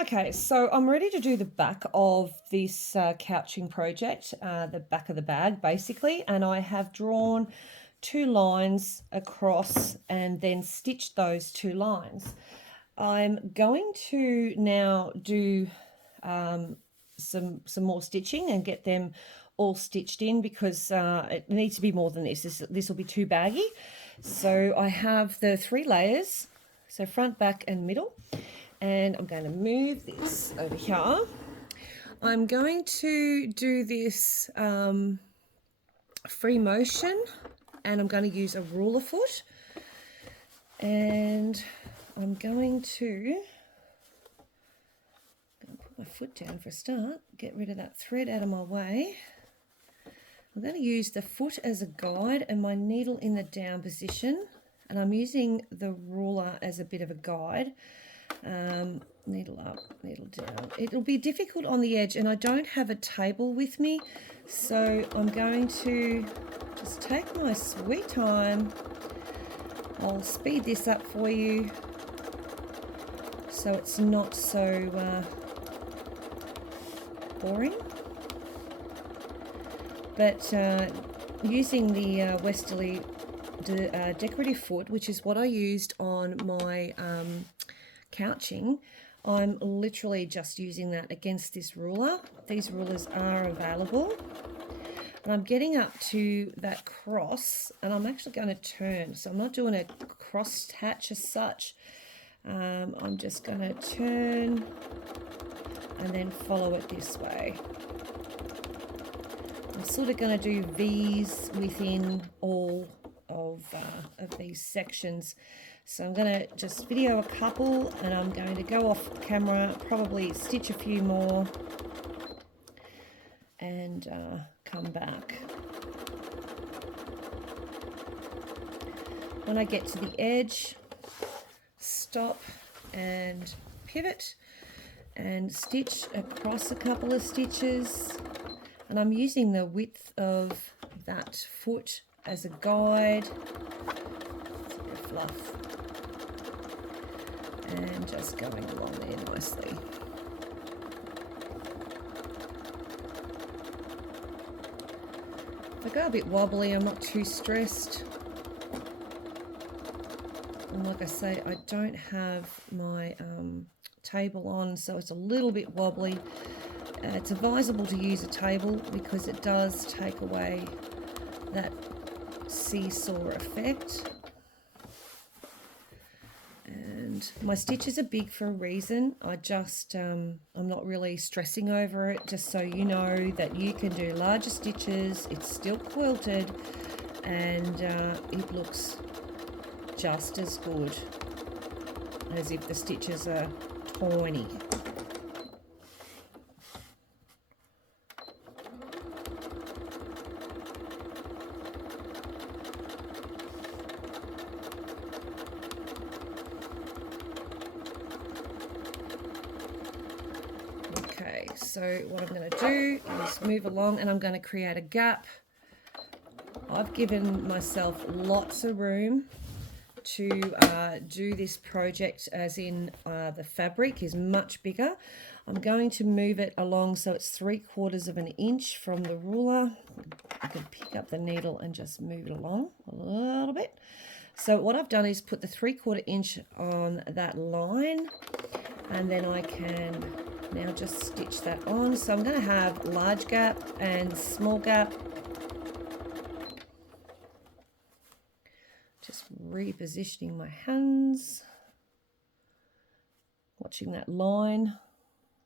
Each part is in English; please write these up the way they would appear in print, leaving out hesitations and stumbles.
Okay, so I'm ready to do the back of this couching project, the back of the bag basically, and I have drawn two lines across and then stitched those two lines. I'm going to now do some more stitching and get them all stitched in because it needs to be more than this. This will be too baggy. So I have the 3 layers, so front, back and middle. And I'm going to move this over here. I'm going to do this free motion, and I'm going to use a ruler foot. And I'm going to put my foot down for a start, get rid of that thread out of my way. I'm going to use the foot as a guide and my needle in the down position, and I'm using the ruler as a bit of a guide. Needle up, needle down. It'll be difficult on the edge, and I don't have a table with me, so I'm going to just take my sweet time. I'll speed this up for you so it's not so boring. But using the Westerly decorative foot, which is what I used on my couching, I'm literally just using that against this ruler. These rulers are available. And I'm getting up to that cross, and I'm actually going to turn. So I'm not doing a cross stitch as such. I'm just going to turn and then follow it this way. I'm sort of going to do V's within all of these sections. So I'm going to just video a couple, and I'm going to go off camera, probably stitch a few more, and come back. When I get to the edge, stop and pivot and stitch across a couple of stitches. And I'm using the width of that foot as a guide. It's a bit of fluff. And just going along there nicely. If I go a bit wobbly, I'm not too stressed. And like I say, I don't have my table on, so it's a little bit wobbly. It's advisable to use a table because it does take away that seesaw effect. And my stitches are big for a reason. I just, I'm not really stressing over it, just so you know that you can do larger stitches. It's still quilted, and it looks just as good as if the stitches are tiny. Okay, so what I'm going to do is move along, and I'm going to create a gap. I've given myself lots of room to do this project, as in the fabric is much bigger. I'm going to move it along so it's 3/4 of an inch from the ruler. I can pick up the needle and just move it along a little bit. So what I've done is put the 3/4 inch on that line, and then I can now just stitch that on. So I'm going to have large gap and small gap. Just repositioning my hands, watching that line.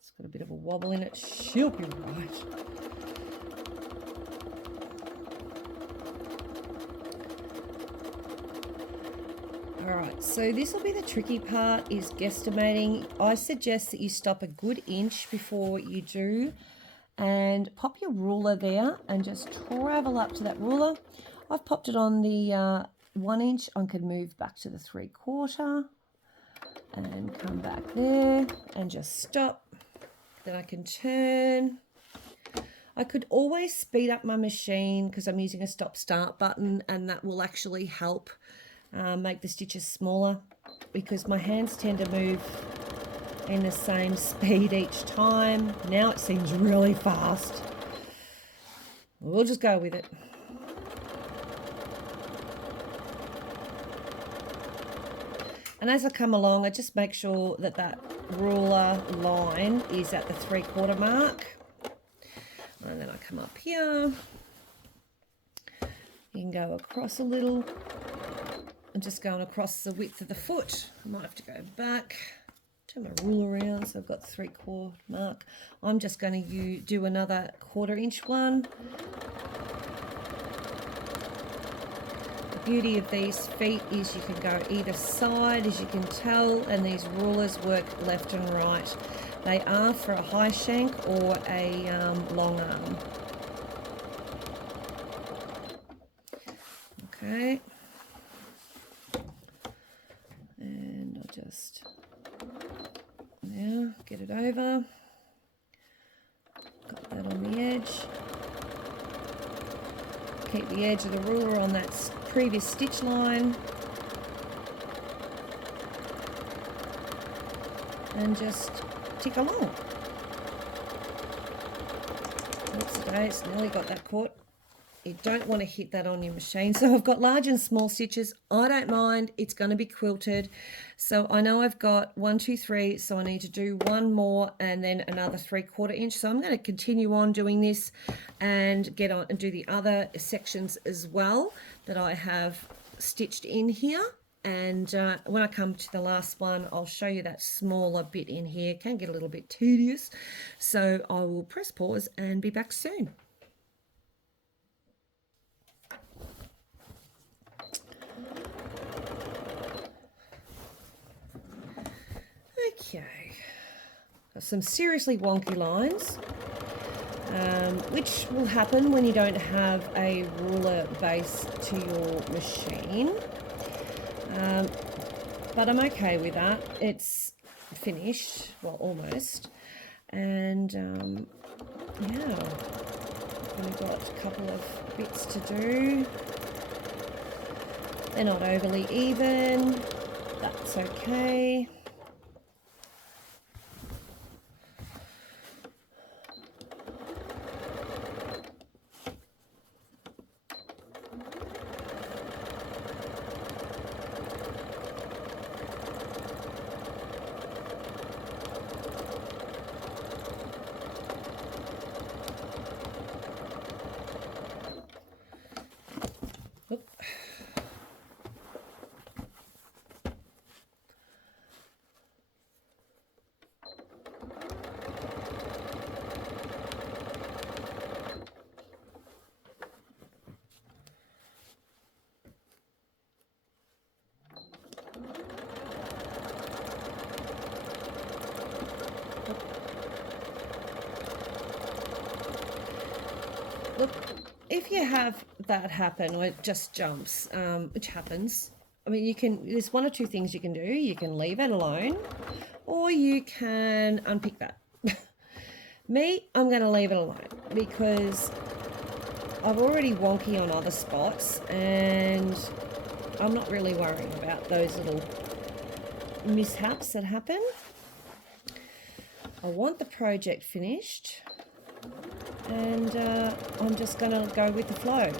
It's got a bit of a wobble in it. She'll be right. All right, so this will be the tricky part, is guesstimating. I suggest that you stop a good inch before you do, and pop your ruler there and just travel up to that ruler. I've popped it on the 1 inch. I can move back to the 3/4 and come back there and just stop. Then I can turn. I could always speed up my machine because I'm using a stop-start button, and that will actually help make the stitches smaller, because my hands tend to move in the same speed each time. Now it seems really fast. We'll just go with it. And as I come along, I just make sure that that ruler line is at the 3/4 mark. And then I come up here. You can go across a little. I'm just going across the width of the foot. I might have to go back. Turn my ruler around so I've got the 3/4 mark. I'm just going to do another 1/4 inch one. The beauty of these feet is you can go either side, as you can tell, and these rulers work left and right. They are for a high shank or a long arm. Okay. And I'll just now get it over. Got that on the edge. Keep the edge of the ruler on that previous stitch line. And just tick along. Oops, it's nearly got that caught. You don't want to hit that on your machine. So I've got large and small stitches. I don't mind. It's going to be quilted. So I know I've got 1, 2, 3. So I need to do one more and then another 3/4 inch. So I'm going to continue on doing this and get on and do the other sections as well that I have stitched in here. And when I come to the last one, I'll show you that smaller bit in here. It can get a little bit tedious. So I will press pause and be back soon. Okay, got some seriously wonky lines, which will happen when you don't have a ruler base to your machine. But I'm okay with that. It's finished, well, almost. And yeah, we've got a couple of bits to do. They're not overly even. That's okay. Look, if you have that happen or it just jumps, which happens, I mean, there's one or two things you can do. You can leave it alone or you can unpick that. Me, I'm going to leave it alone because I've already wonky on other spots and I'm not really worrying about those little mishaps that happen. I want the project finished and I'm just going to go with the flow.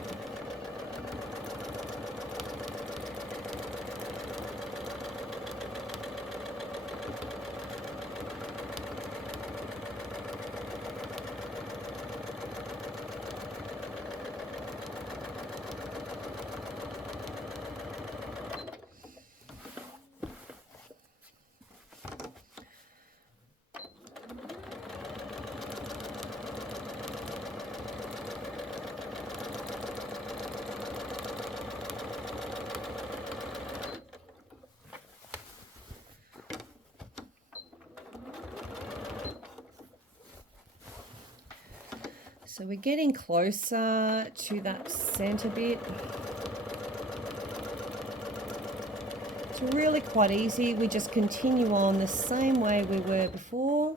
So we're getting closer to that center bit. It's really quite easy. We just continue on the same way we were before.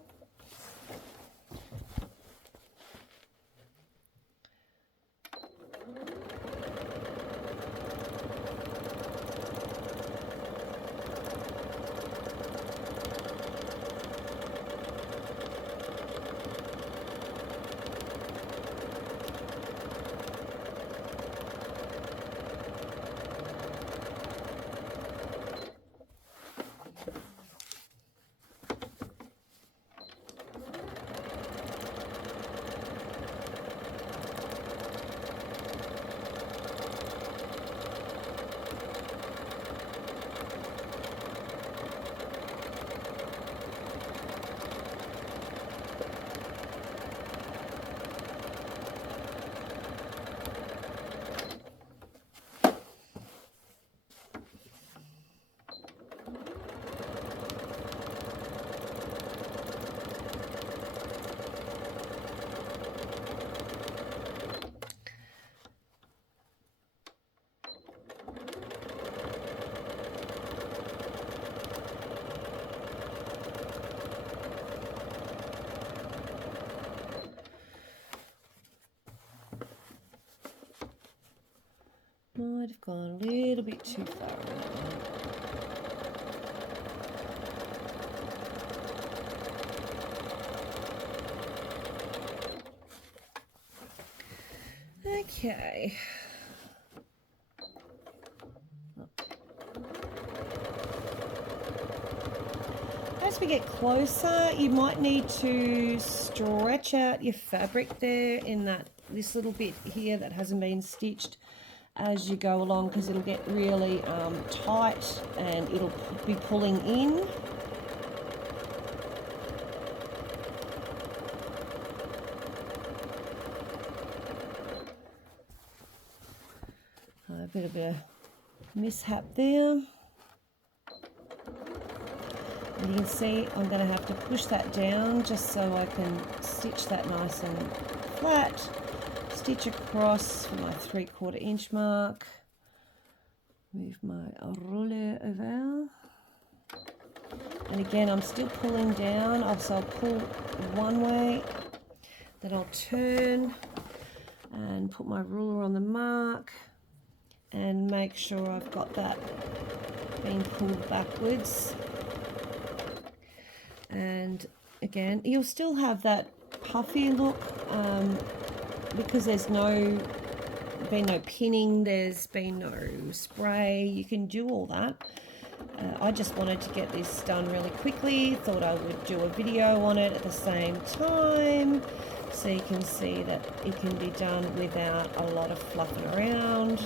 might have gone a little bit too far on that one. Okay. As we get closer, you might need to stretch out your fabric there in this little bit here that hasn't been stitched as you go along, because it'll get really tight and it'll be pulling in. A bit of a mishap there. And you can see I'm going to have to push that down just so I can stitch that nice and flat. Stitch across for my 3/4 inch mark. Move my roller over. And again, I'm still pulling down. So I'll pull one way, then I'll turn and put my ruler on the mark and make sure I've got that being pulled backwards. And again, you'll still have that puffy look because there's been no pinning, there's been no spray. You can do all that. I just wanted to get this done really quickly. Thought I would do a video on it at the same time so you can see that it can be done without a lot of fluffing around.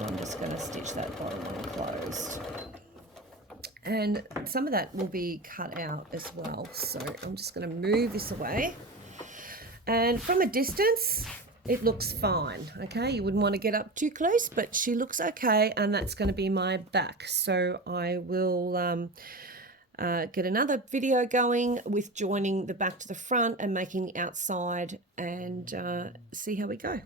I'm just going to stitch that bottom one closed. And some of that will be cut out as well. So I'm just going to move this away. And from a distance, it looks fine. Okay, you wouldn't want to get up too close, but she looks okay. And that's going to be my back. So I will get another video going with joining the back to the front and making the outside and see how we go.